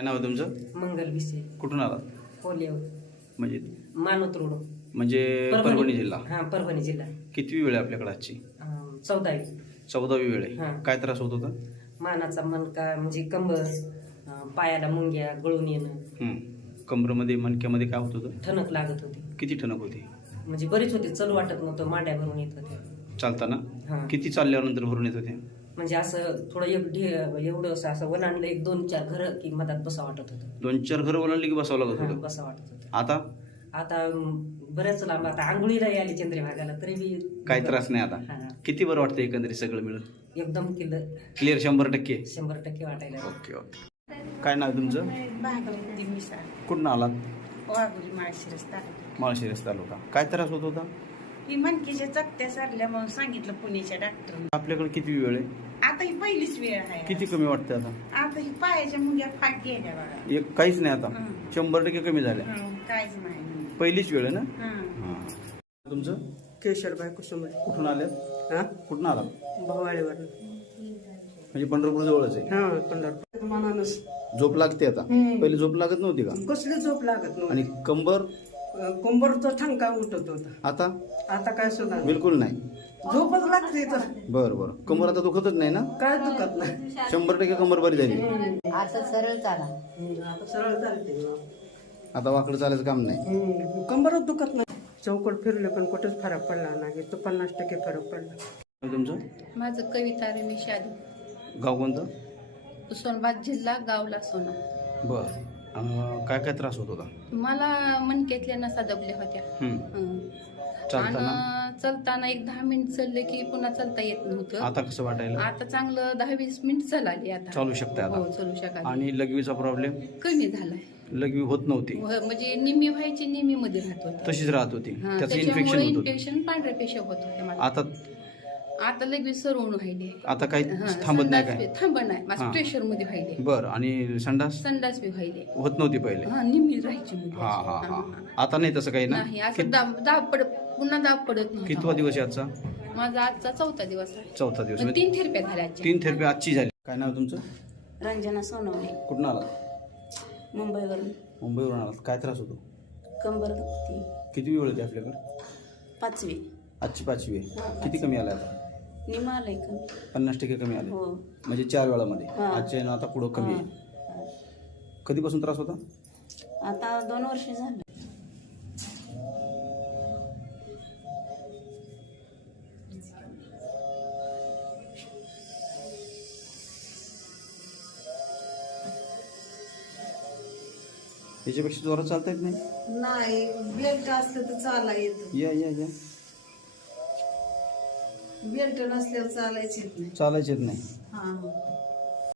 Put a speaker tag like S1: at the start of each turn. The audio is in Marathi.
S1: काय नाव आहे तुमचं?
S2: मंगल विषय
S1: कुठून आलात?
S2: पोलिओ
S1: म्हणजे
S2: मानोत रोड
S1: म्हणजे परभणी जिल्हा.
S2: हा परभणी जिल्हा.
S1: कितवी वेळ आहे आपल्याकडे आजची?
S2: 14वी.
S1: 14वी वेळ आहे.
S2: हां.
S1: काय त्रास होत होता?
S2: मानाचा मनका म्हणजे कंबर, पायाला मुंग्या गळून येणं,
S1: कमरेमध्ये मणक्यामध्ये काय होत होतं?
S2: ठणक लागत होती.
S1: किती ठणक होती?
S2: म्हणजे बरीच होती, चल वाटत नव्हतं, मांड्या भरून येत होत्या.
S1: चालताना
S2: हां.
S1: किती चालल्यानंतर भरून येत होते?
S2: म्हणजे असं थोडं एवढं असं वनांडलं 1-2-4 घर की मधात बसा वाटत होतं.
S1: 2-4 घर ओलांडली की बसावं लागत
S2: हां,
S1: होतं.
S2: बसा वाटत होतं.
S1: आता
S2: आता बऱ्याच लांब, आता आंघोळीला आली चंद्रभागाला तरी बी
S1: काय त्रास नाही आता?
S2: हां.
S1: किती बरं वाटतं एकंदरीत सगळं मिळून?
S2: एकदम
S1: क्लिअर 100%?
S2: 100% वाटायला.
S1: Okay okay. काय नाव आहे तुमचं?
S3: भागवती मिसाळ
S1: कुठून आलात?
S3: वाघुली माळशिरस तालुका.
S1: माळशिरस तालुका. काय त्रास होत होता?
S3: ही मणकीच्या चकत्या सरल्या म्हणून सांगितलं पुण्याच्या डॉक्टरने.
S1: आपल्याकडे किती वेळ आहे?
S3: आता ही पहिलीच वेळ आहे.
S1: किती कमी वाटतं आता?
S3: आता ही पायाच्या मुंग्या फाट गेल्या बघा.
S1: एक काहीच नाही आता.
S3: हं.
S1: 100% कमी झाल्या.
S3: काहीच नाही.
S1: पहिलीच वेळ आहे ना?
S3: हं.
S1: हां. तुमचं?
S4: केशरबाई कुसुंबळे.
S1: कुठून आल्यात?
S4: हा
S1: कुठून आलात?
S4: भवाळीवर.
S1: म्हणजे पंढरपूर जवळच आहे.
S4: हा पंढरपूर मानानच
S1: झोप लागते आता? पहिले झोप लागत नव्हती का?
S4: कसली झोप लागत नव्हती.
S1: आणि कंबर?
S4: कंबरचा ठणका उठत होता.
S1: आता
S4: आता काय सुद्धा नाही.
S1: बिलकुल नाही.
S4: झोपच लागते तर
S1: बरं बरं. कंबर आता दुखतच नाही ना?
S4: काय दुखत नाही.
S1: 100% कंबर बरी झाली.
S5: आता सरळ चाला.
S4: आता सरळ चालते.
S1: आता वाकडं चालायचं काम नाही.
S4: कंबरच दुखत नाही. चौकट फिरले पण कुठेच फरक पडला नाही. तो 50% फरक पडला.
S1: तुमचं?
S6: माझं कविता रमेश यादव,
S1: गाव कोणतं?
S6: उस्मानाबाद जिल्हा, गावला सोना.
S1: बरं. काय काय त्रास होत होता?
S6: मला मणक्यातल्या नसा दबल्या होत्या. हं.
S1: चालताना?
S6: आणि चलताना 10 मिनिट चालले की पुन्हा चालता येत नव्हतं.
S1: आता कसं वाटायला?
S6: आता चांगलं 10-20 मिनिट चालली आता.
S1: चालू शकते आता?
S6: हो, चालू शकाल.
S1: आणि लघवीचा प्रॉब्लेम?
S6: कमी झालाय.
S1: लघवी होत नव्हती?
S6: म्हणजे निम्मी व्हायची, निम्मी मध्ये राहत होती.
S1: तशीच राहत होती?
S6: हां,
S1: त्याचं
S6: त्याच्यामुळे
S1: इन्फेक्शन होत होतं?
S6: इन्फेक्शन पांढऱ्या पेशा होत होत्या मला.
S1: आता
S6: आता लगेच सरवून व्हायले.
S1: आता काही
S6: हां,
S1: थांबत नाही
S6: संडास
S1: काय?
S6: बी थांबत नाही.
S1: हां.
S6: प्रेशर मध्ये व्हायले.
S1: बरं. आणि
S6: संडास बी व्हायले.
S1: होत नव्हती पहिले?
S6: हा, निम्मी राहायची मध्ये.
S1: हा हा हा. आता नाही तसं काही ना?
S6: नाही, असं पुन्हा दाब पडत नव्हता.
S1: कितवा दिवस आहे आजचा?
S6: माझा आजचा 4था दिवस आहे.
S1: 4था दिवस.
S6: 3 थेरप्या झाल्या आजच्या.
S1: 3 थेरपी आजची झाली. काय नाव तुमचं?
S5: रंजना सोनवणे,
S1: कुठून आलात?
S5: मुंबईवरून.
S1: मुंबईवरून आलात. काय त्रास होतो?
S5: कंबर दुखती.
S1: किती वेळ होती आपल्याकडे?
S5: 5वी.
S1: आजची 5वी आहे. किती कमी आला आता?
S5: निमालय कमी.
S1: 50% कमी आले.
S5: हो.
S1: म्हणजे 4 वेळामध्ये.
S5: हां.
S1: आजच्या आता पुढं कमी आहे.
S5: हां.
S1: कधीपासून त्रास होता?
S5: आता 2 वर्ष झालं.
S1: याच्यापेक्षा जोरात चालता येत नाही?
S7: नाही, बेल्ट असलं तर चाला येत.
S1: या या या.
S7: बेल्ट नसल्यावर चालायच येत नाही.
S1: चालायच येत नाही.
S7: हा.